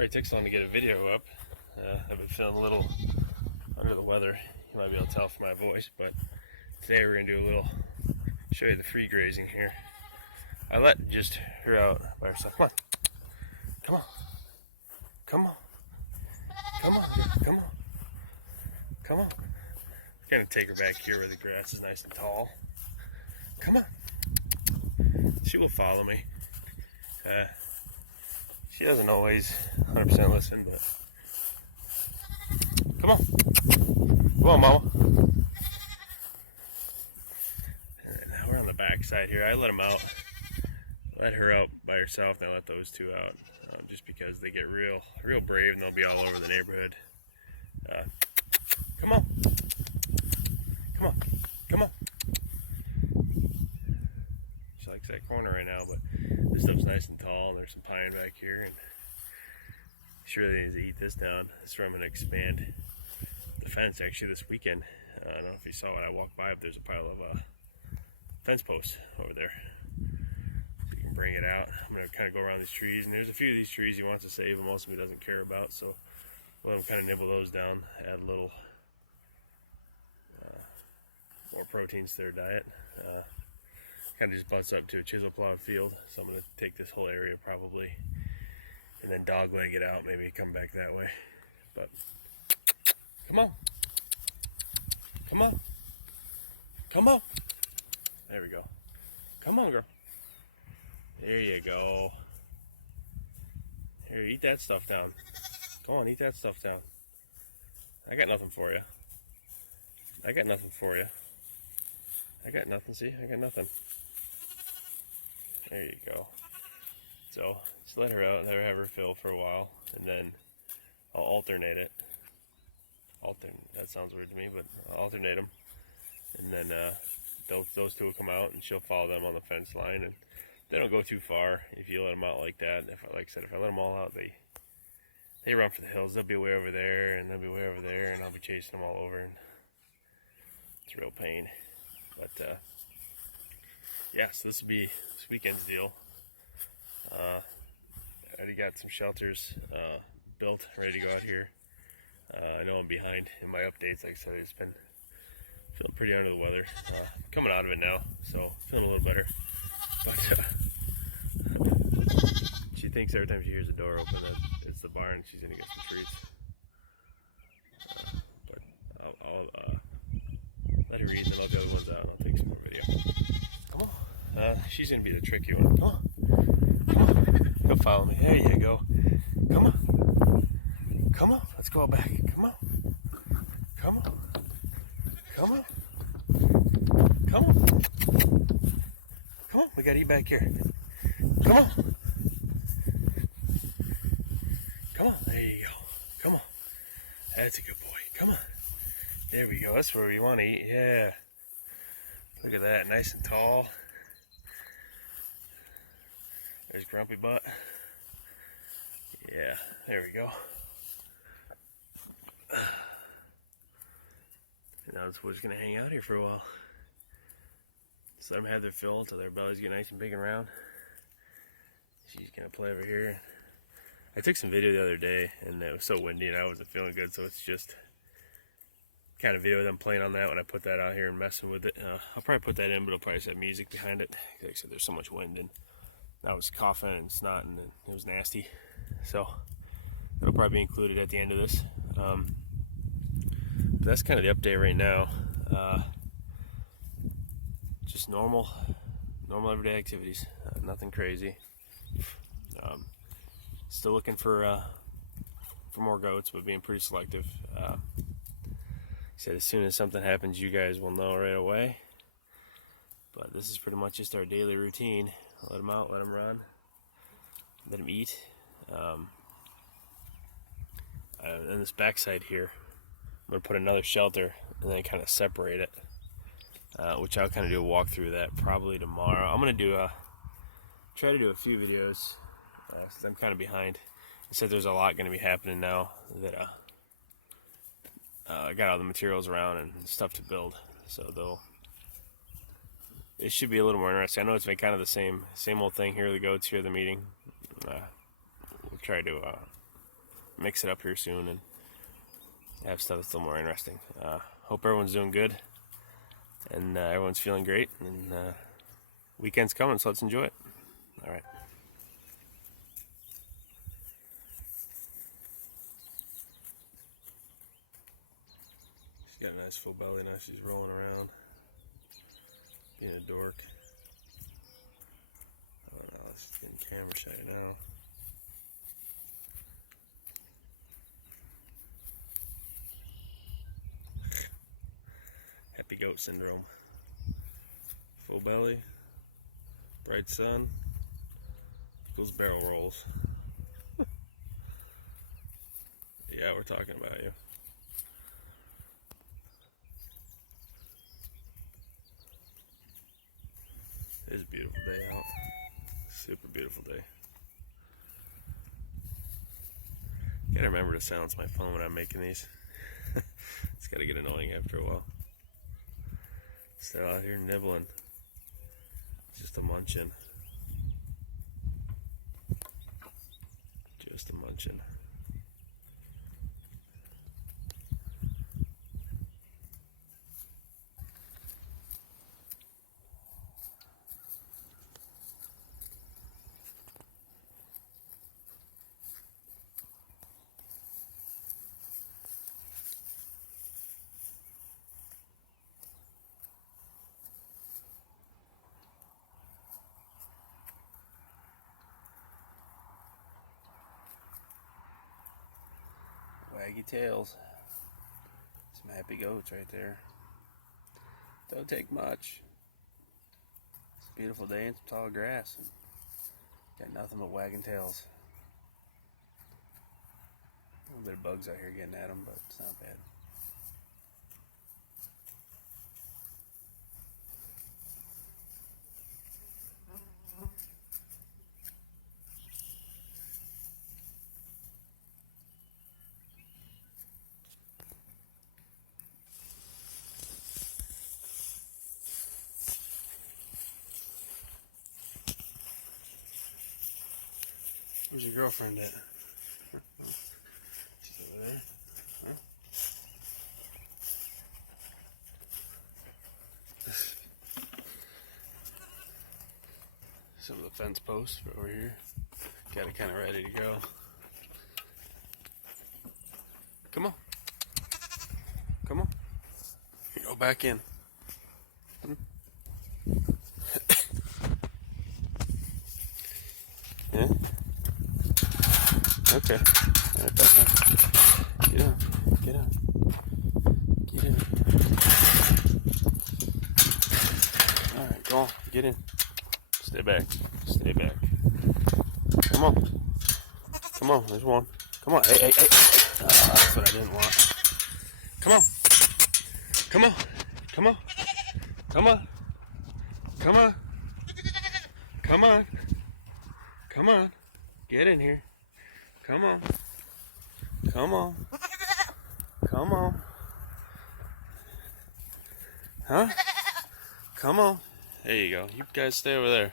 Sorry it took so long to get a video up. I've been feeling a little under the weather. You might be able to tell from my voice, but today we're going to do a little, show you the free grazing here. I let just her out by herself. Come on. Come on. Come on. Come on. Come on. Come on. I'm going to take her back here where the grass is nice and tall. Come on. She will follow me. She doesn't always 100% listen, but come on. Come on, Mama. And now we're on the back side here. I let them out. Let her out by herself, and I let those two out just because they get real brave and they'll be all over the neighborhood. Come on. Come on. Come on. She likes that corner right now, but this stuff's nice and tall. There's some pine back here, and she really needs to eat this down. This is where I'm going to expand the fence actually this weekend. I don't know if you saw when I walked by, but there's a pile of fence posts over there. So you can bring it out. I'm going to kind of go around these trees, and there's a few of these trees he wants to save, and most of he doesn't care about, so let him kind of nibble those down, add a little more proteins to their diet. Kind of just butts up to a chisel plowed field, so I'm going to take this whole area probably and then dog leg it out, maybe come back that way. But come on, come on, come on. There we go. Come on, girl. There you go. Here, eat that stuff down. Come on, eat that stuff down. I got nothing for you. I got nothing for you. I got nothing, see? I got nothing. There you go. So, just let her out, let her have her fill for a while, and then I'll alternate it. That sounds weird to me, but I'll alternate them. And then those two will come out, and she'll follow them on the fence line, and they don't go too far if you let them out like that. Like I said, if I let them all out, they run for the hills. They'll be way over there, and they'll be way over there, and I'll be chasing them all over, and it's a real pain. But yeah, so this will be this weekend's deal. I already got some shelters built, ready to go out here. I know I'm behind in my updates. Like I said, I've just been feeling pretty under the weather. Coming out of it now, so feeling a little better. But she thinks every time she hears the door open that it's the barn. She's gonna get some treats. But I'll let her eat, and I'll get the other ones out, and I'll take some more video. Come on. She's gonna be the tricky one. Come on. Come on. Go follow me. There you go. Come on. Come on. Let's go back. Come on. Come on. Come on. Come on. Come on. We gotta eat back here. Come on. Come on. There you go. Come on. That's a good boy. Come on. There we go. That's where we want to eat. Yeah. Look at that. Nice and tall. There's Grumpy Butt. Yeah. There we go. And now we're just going to hang out here for a while. Just let them have their fill until their bellies get nice and big and round. She's going to play over here. I took some video the other day, and it was so windy and I wasn't feeling good, so it's just kind of video of them playing on that when I put that out here and messing with it. I'll probably put that in, but I'll probably set music behind it. Like I said, there's so much wind, and I was coughing and snotting, and it was nasty. So it'll probably be included at the end of this. But that's kind of the update right now. Just normal everyday activities. Nothing crazy. Still looking for more goats, but being pretty selective. Said as soon as something happens, you guys will know right away. But this is pretty much just our daily routine. Let them out, let them run, let them eat. On this backside here, I'm going to put another shelter and then kind of separate it, which I'll kind of do a walk through that probably tomorrow. I'm going to try to do a few videos since I'm kind of behind. I said there's a lot going to be happening now that I got all the materials around and stuff to build, so it should be a little more interesting. I know it's been kind of the same old thing here, the goats here, the meeting. We'll try to mix it up here soon and have stuff that's a little more interesting. Hope everyone's doing good and everyone's feeling great, and weekend's coming, so let's enjoy it. All right. She's got a nice full belly now. She's rolling around, being a dork. Oh no, she's getting camera shy now. Happy goat syndrome. Full belly, bright sun, those barrel rolls. Yeah, we're talking about you. It is a beautiful day out. Super beautiful day. Gotta remember to silence my phone when I'm making these. It's gotta get annoying after a while. Still out here nibbling. Just a munching. Just a munching. Waggy tails. Some happy goats right there. Don't take much. It's a beautiful day and some tall grass. And got nothing but wagging tails. A little bit of bugs out here getting at them, but it's not bad. Where's your girlfriend at? She's over there. Huh? Some of the fence posts are over here. Got it kind of ready to go. Come on. Come on. Go back in. Yeah? Okay. Alright, back on. Get out. Get out. Get in. Alright, go on. Get in. Stay back. Stay back. Come on. Come on. There's one. Come on. Hey, hey, hey. That's what I didn't want. Come on. Come on. Come on. Come on. Come on. Come on. Come on. Get in here. Come on. Come on. Come on. Huh? Come on. There you go. You guys stay over there.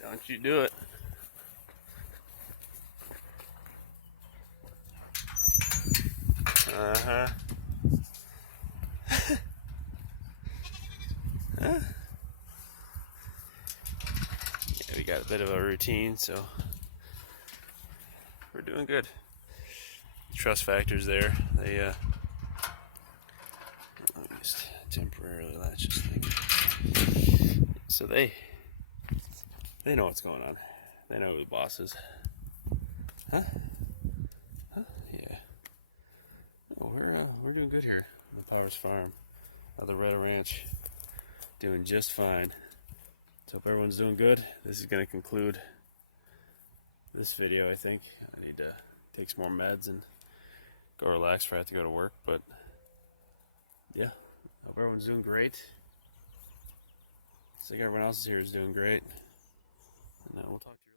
Don't you do it. Uh-huh. Huh? Yeah, we got a bit of a routine, so we're doing good. Trust factors there. They let me just temporarily latch this thing. So they know what's going on. They know who the boss is. Huh? Huh? Yeah. Oh, we're doing good here on the Powers Farm, the Red Ranch. Doing just fine. So hope everyone's doing good. This is going to conclude this video, I think. I need to take some more meds and go relax before I have to go to work. But yeah, hope everyone's doing great. Looks like everyone else here is doing great. And we'll talk to you.